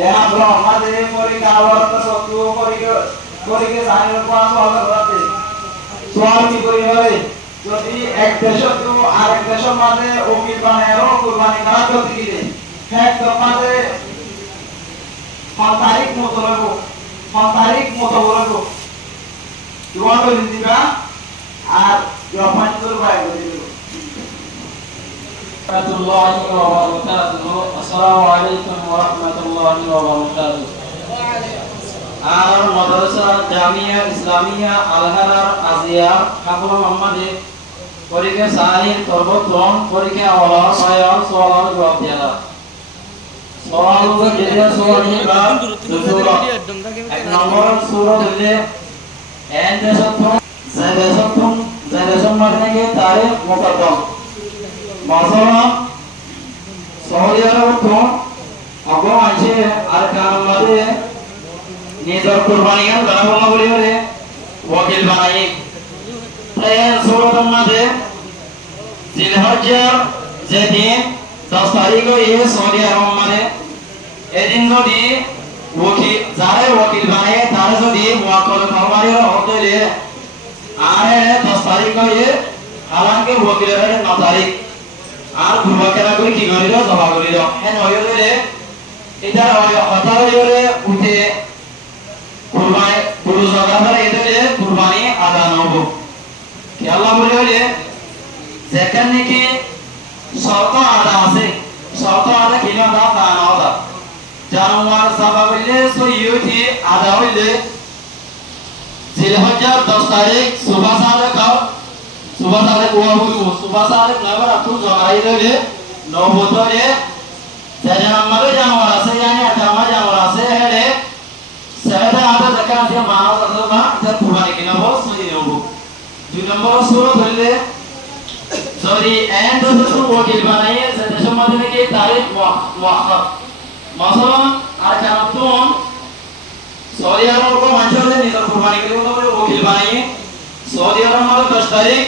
यहाँ ब्रह्मादे परीक्षा आवरत वस्तु परीक्षा साइल पास वाला रहते सोआल की कोई है যদি এক দেশের তো আরেক দেশের মাঝে উকিল বানায়ও কুরবানি করা করতে গিয়ে এক মাঝে তারিখ মতো লাগো তারিখ মতো লাগো জমা করে দিবা আর জমা করে বাইরে করে দিবা warahmatullahi wabarakatuh. Assalamualaikum warahmatullahi wabarakatuh. আর মাদ্রাসা জামিয়া ইসলামিয়া আলহারার আজিয়া হাফুল মোহাম্মদে পরীক্ষা সাহির তরবতন পরীক্ষা আওয়ালা সায়াল সোয়াল জবাব দিয়ালা সোয়াল যেটা সোয়াল নিবা দুসুরা এক নম্বর সূরা দিলে এন দেশতন জায়দেশন মারনেকে তারিখ মুকদ্দম মাসালা সৌদি আরব তো আগে আছে আর কাম মাদে নিজের কুরবানি গান বানাবো বলে বলে ওয়াকিল বানাই তাই সূরার মধ্যে জিলহজ্জার যেদিন 10 তারিখ এই সৌদি আরব মানে এদিন যদি ওয়াকিল যারা ওয়াকিল বানায় তারা যদি মুআক্কাল ফরমানের হতে আর 10 তারিখ এই আমাকে ওয়াকিলের 9 তারিখ আর ঘুরবাকেরা করে কি করিল জমা করিল হ্যাঁ নয় হলে এটা হতা হলে উঠে কুরবানি পুরো জায়গাটা এদের কুরবানি আদান হবে কি আল্লাহ বলে হলে যেখানে কি শর্ত আদা আছে শর্ত আদা কিনা দা না আদা জানুয়ার সাবা বললে সইয়ুতি আদা হইলে জিলহজ্জার 10 তারিখ সুবহ সাদেক সুবহ সাদেক ওয়া বলবো সুবহ সাদেক নাবার আপু জমাই দিলে নবতরে জানুয়ার জানুয়ার আছে জানি আটামা জানুয়ার আছে হেলে সাদা আদা জাকাত দিয়ে মানব আদমা এটা কুরবানি কিনা বল সহি নেব দুই নম্বর সূরা ধরলে যদি এন্ড তো ওয়াকিল বানাইয়ে সেটা সম্বন্ধে কি তারিখ মুআক্কাদ মাসালান আর কামাতুন সৌদি আরব को মানছে নিজের কুরবানি করে বলে ওয়াকিল বানাইয়ে সৌদি আরব মানে 10 তারিখ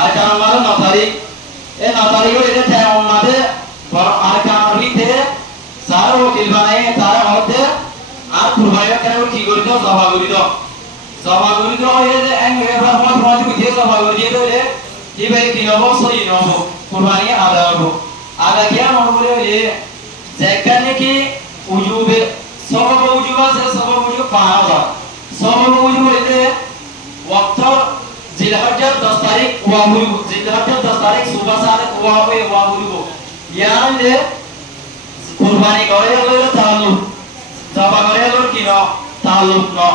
আর কাম মানে 9 তারিখ এই 9 তারিখ এটা টাইম মধ্যে আর কাম রিতে সারা ওয়াকিল বানাইয়ে তারা হতে আর কুরবানি করে কি করে দাও জমা করে দাও এই যে এবার মাঝে বুঝে জমা করে দিয়ে দিলে কি ভাই কি নব সহি নব কুরবানি আদা হবে আদা কিয়া মন বলে যেখানে কি উজুবে সবব উজুব আছে সবব উজুব পাওয়া যায় সবব উজুব হইতে ওয়াক্ত জিলহজ্জার 10 তারিখ ওয়া হুরু জিলহজ্জার 10 তারিখ সুবহ সাদেক ওয়া হুরু ইয়ানে কুরবানি করে হলো তাআল্লুক জমা করে হলো কি না তাআল্লুক না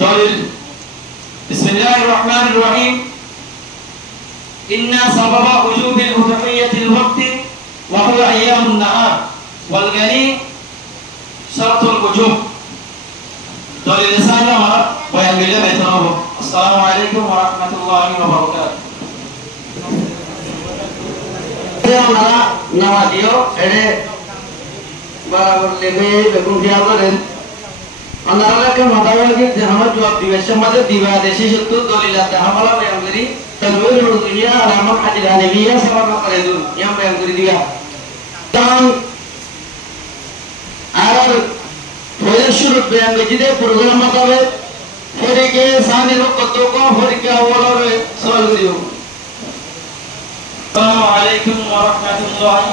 দলিল বিসমিল্লাহির রহমানির রহিম ইন্না সাবাবা উজুবিল উদহিয়াতিল ওয়াক্তি ওয়া হুয়া আইয়ামুন নাহার ওয়াল গানি শারতুল উজুব দলিল সানি আমরা বয়ান দিলে বেতন হবে আসসালামু আলাইকুম ওয়া রাহমাতুল্লাহি ওয়া বারাকাতুহু আমরা নামা দিও এড়ে বরাবর লেবে বেগুন দিয়া করেন আল্লাহকে মাতাবাকে জাহাজ জবাব দিবে সমাজে দিবা দেশি সত্য দলিলাতে হামলা বয়ান করি তনবীর রুদিয়া আলামত আজরানিয়া সবাব করে দুন ইয়াম বয়ান করি দিয়া তান আর ফের শুরু বয়ান গজিদে প্রোগ্রাম মাতাবে ফেরিকে সানি লোক কত কো ফেরিকে আওয়ালরে সওয়াল করিও আসসালামু আলাইকুম ওয়া রাহমাতুল্লাহি